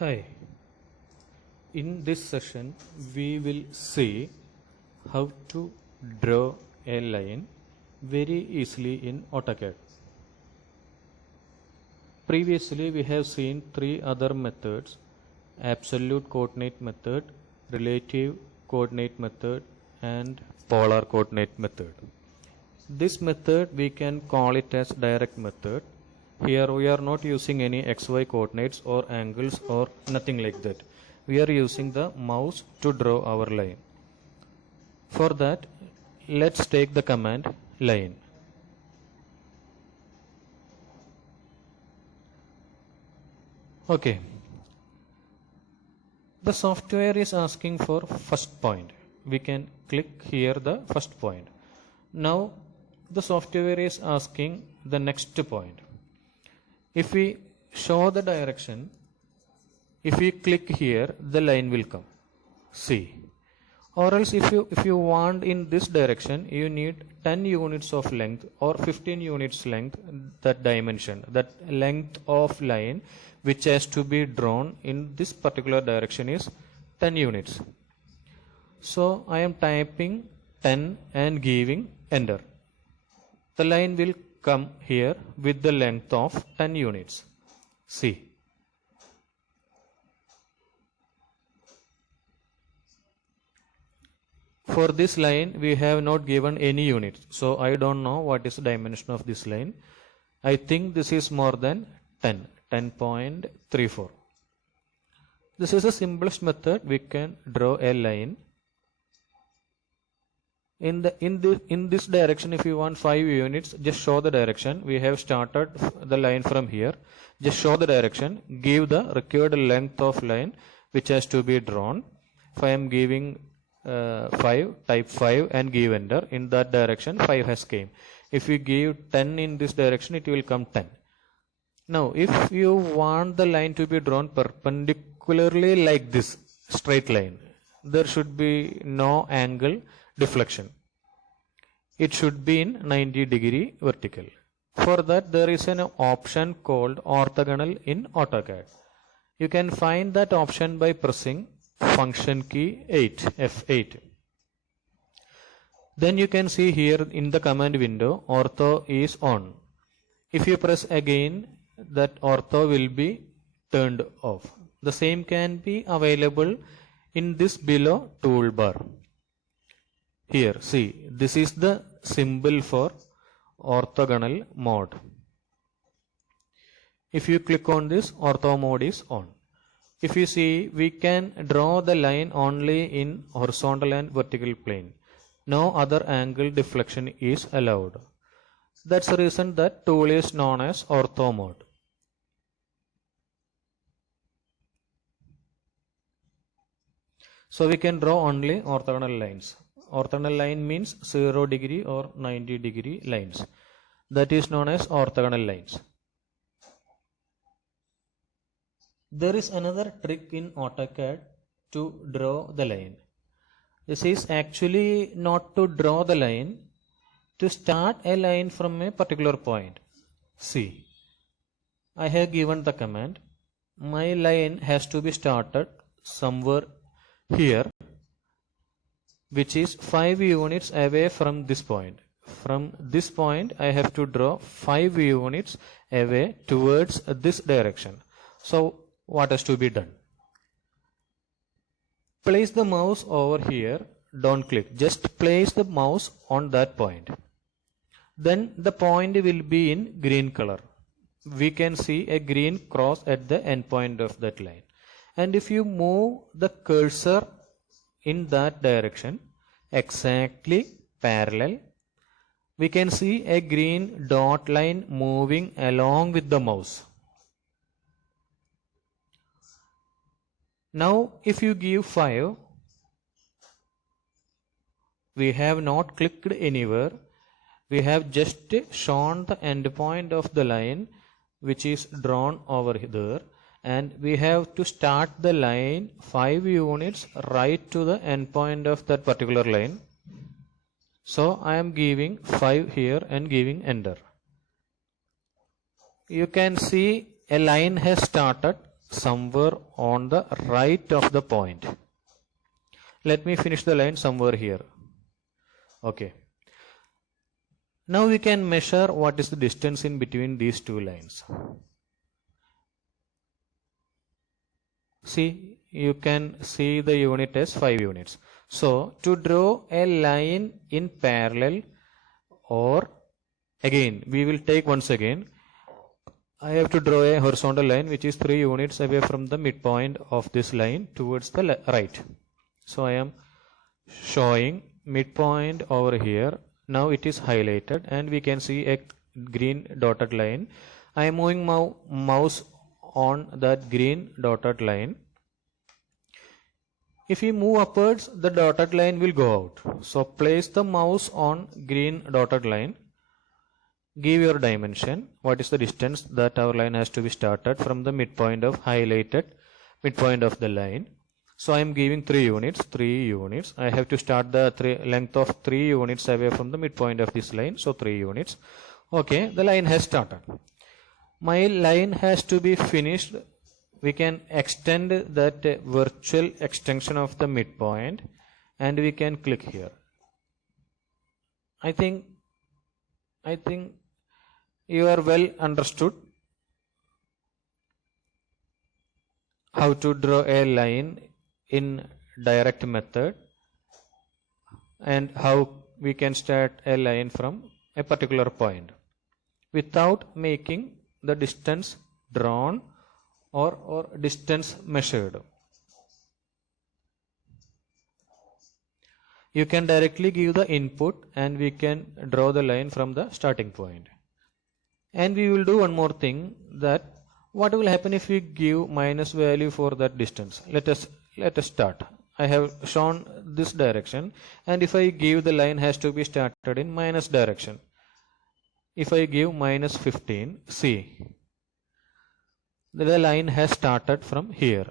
Hi, in this session we will see how to draw a line very easily in AutoCAD. Previously we have seen three other methods: absolute coordinate method, relative coordinate method and polar coordinate method. This method we can call it as direct method. Here we are not using any xy coordinates or angles or nothing like that. We are using the mouse to draw our line. For that, let's take the command line. Okay. The software is asking for first point. We can click here the first point. Now the software is asking the next point. If we show the direction, if we click here, the line will come. See. Or else if you want in this direction, you need 10 units of length or 15 units length, that dimension, that length of line which has to be drawn in this particular direction is 10 units. So I am typing 10 and giving enter. The line will come here with the length of 10 units. See. For this line we have not given any units, so I don't know what is the dimension of this line. I think this is more than 10.34. This is the simplest method. We can draw a line in this direction. If you want 5 units, just show the direction. We have started the line from here. Just show the direction, give the required length of line which has to be drawn. If I am giving 5, type 5 and give enter. In that direction 5 has came. If you give 10 in this direction, it will come 10. Now if you want the line to be drawn perpendicularly like this straight line, there should be no angle deflection. It should be in 90-degree vertical. For that there is an option called orthogonal in AutoCAD. You can find that option by pressing function key 8, F8. Then you can see here in the command window, ortho is on. If you press again, that ortho will be turned off. The same can be available in this below toolbar. Here, see, this is the symbol for orthogonal mode. If you click on this, ortho mode is on. If you see, we can draw the line only in horizontal and vertical plane. No other angle deflection is allowed. That's the reason that tool is known as ortho mode. So we can draw only orthogonal lines. Orthogonal line means 0 degree or 90 degree lines. That is known as orthogonal lines. There is another trick in AutoCAD to draw the line. This is actually not to draw the line, to start a line from a particular point. See, I have given the command. My line has to be started somewhere here, which is 5 units away from this point. From this point I have to draw 5 units away towards this direction. So what has to be done? Place the mouse over here. Don't click. Just place the mouse on that point. Then the point will be in green color. We can see a green cross at the end point of that line. And if you move the cursor in that direction, exactly parallel, we can see a green dot line moving along with the mouse. Now if you give 5, we have not clicked anywhere. We have just shown the end point of the line which is drawn over there, and we have to start the line 5 units right to the end point of that particular line. So I am giving 5 here and giving enter. You can see a line has started somewhere on the right of the point. Let me finish the line somewhere here. Okay. Now we can measure what is the distance in between these two lines. See, you can see the unit as 5 units. So, to draw a line in parallel, or again, we will take once again, I have to draw a horizontal line which is 3 units away from the midpoint of this line towards the right. So, I am showing midpoint over here. Now it is highlighted and we can see a green dotted line. I am moving my mouse on that green dotted line. If we move upwards, the dotted line will go out. So place the mouse on green dotted line. Give your dimension. What is the distance that our line has to be started from the midpoint of highlighted midpoint of the line. So I am giving 3 units, 3 units. I have to start the length of 3 units away from the midpoint of this line. So 3 units. Okay, the line has started. My line has to be finished. We can extend that virtual extension of the midpoint and we can click here. I think you are well understood how to draw a line in direct method and how we can start a line from a particular point without making the distance drawn or distance measured. You can directly give the input and we can draw the line from the starting point. And we will do one more thing, that what will happen if we give minus value for that distance. Let us start. I have shown this direction and if I give, the line has to be started in minus direction. If I give minus 15, see, the line has started from here.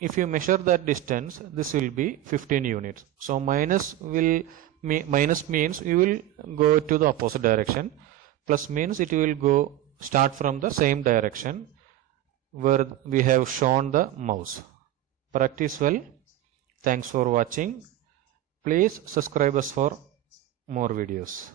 If you measure that distance, this will be 15 units. So minus means you will go to the opposite direction. Plus means it will go start from the same direction where we have shown the mouse. Practice well. Thanks for watching. Please subscribe us for more videos.